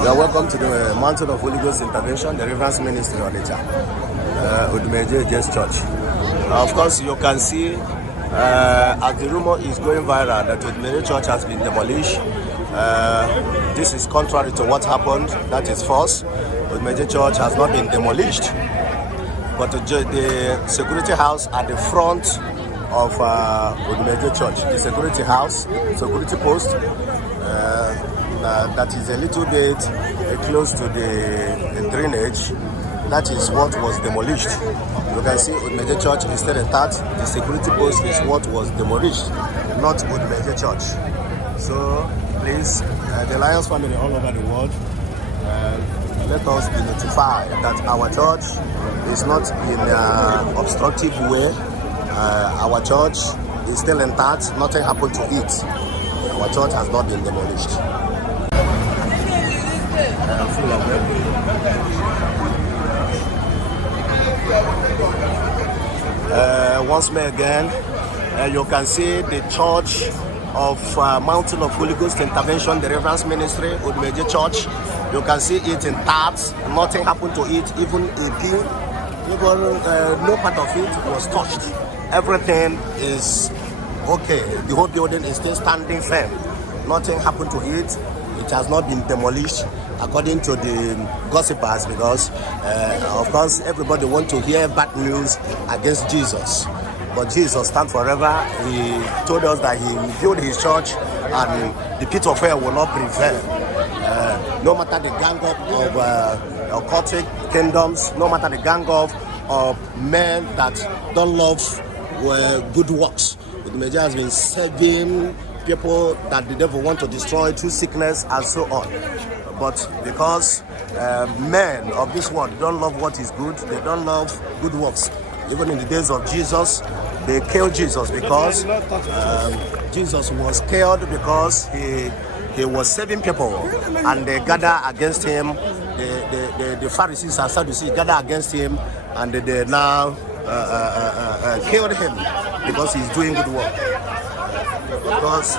You are welcome to the Mountain of Holy Ghost Intervention, the Reverence Ministry on it. Odumeje Just Church. Of course, you can see as the rumor is going viral that Odumeje Church has been demolished. This is contrary to what happened. That is false. Odumeje Church has not been demolished, but the security house at the front of Odumeje Church, the security house, security post, that is a little bit close to the drainage. That is what was demolished. You can see Odumeje Church is still intact. The security post is what was demolished, not Odumeje Church. So please, the Lions family all over the world, let us be notified that our church is not in an obstructive way. Our church is still intact. Nothing happened to it. Our church has not been demolished. Full of once more again, you can see the church of Mountain of Holy Ghost Intervention, the Reverence Ministry, Odumeje Church. You can see it intact. Nothing happened to it. Even no part of it was touched. Everything is okay. The whole building is still standing firm. Nothing happened to it. It has not been demolished, according to the gossipers, because of course everybody wants to hear bad news against Jesus. But Jesus stands forever. He told us that he will build his church and the pit of hell will not prevail. No matter the gang up of occultic kingdoms, no matter the gang up of men that don't love good works. Odumeje has been saving people that the devil want to destroy through sickness and so on. But because men of this world don't love what is good, they don't love good works. Even in the days of Jesus, they killed Jesus because Jesus was killed because he was saving people, and they gather against him. The Pharisees and Sadducees gather against him, and they now killed him because he's doing good work. Because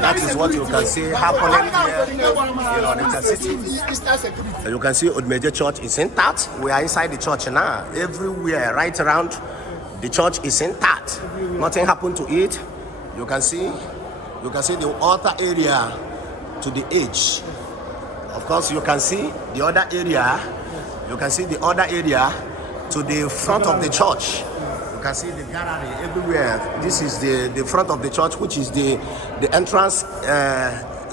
that is what you can see happening here in Onitsha City. You can see Odumeje Church is intact. We are inside the church now. Everywhere, right around the church is intact. Nothing happened to it. You can see the altar area to the edge. Of course, you can see the other area. You can see the other area to the front of the church. You can see the gallery everywhere. This is the front of the church, which is the entrance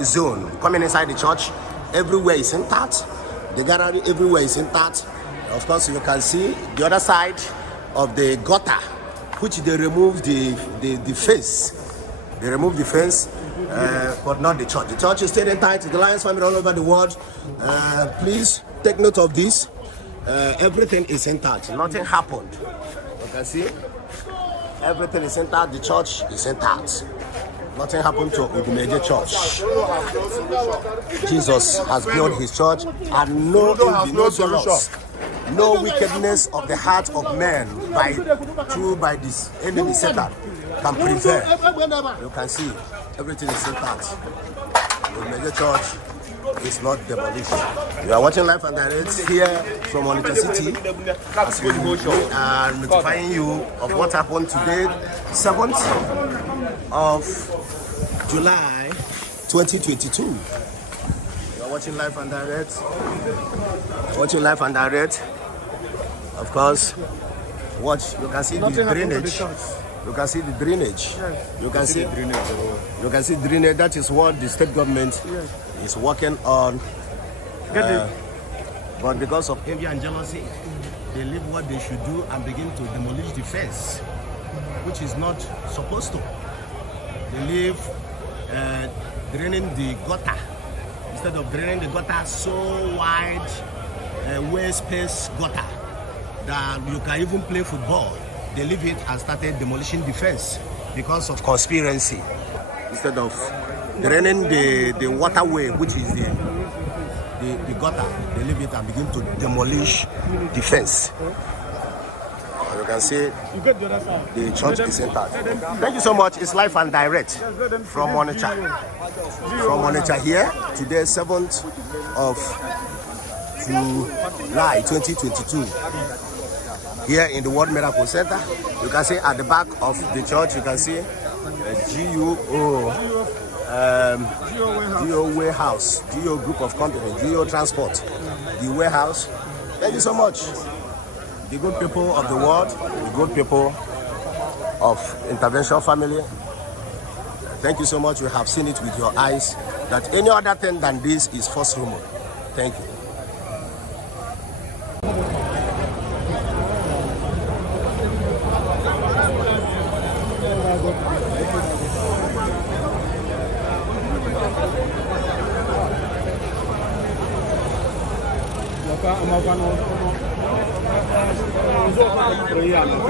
zone. Coming inside the church, everywhere is intact. The gallery everywhere is intact. Of course, you can see the other side of the gutter, which they removed the fence. They removed the fence, but not the church. The church is still intact. The Lions family all over the world. Please take note of this. Everything is intact. Nothing happened. You can see everything is intact. The church is intact. Nothing happened to Odumeje Church. Jesus has built his church, and no jealous, no wickedness of the heart of man by this enemy Satan can prevail. You can see everything is intact. Odumeje Church is not demolished. You are watching live and direct here from Onitsha City, as we are notifying you of what happened today, 7th of July 2022. You are watching live and direct. Of course, watch. You can see the drainage. You can see the drainage. You can see drainage. That is what the state government is working on. But because of envy and jealousy, they leave what they should do and begin to demolish the fence, which is not supposed to. They leave draining the gutter. Instead of draining the gutter so wide, waste space gutter that you can even play football, they leave it and started demolishing the fence because of conspiracy. Instead of draining the waterway, which is the gutter, they leave it and begin to demolish the fence. You can see the church is intact. Thank you so much. It's live and direct from Onitsha. From Onitsha here, today 7th of July 2022. Here in the World Miracle Center, you can see at the back of the church, you can see GO warehouse, GO group of companies, GO transport, the warehouse. Thank you so much. The good people of the world, the good people of intervention family. Thank you so much. You have seen it with your eyes that any other thing than this is false rumor. Thank you.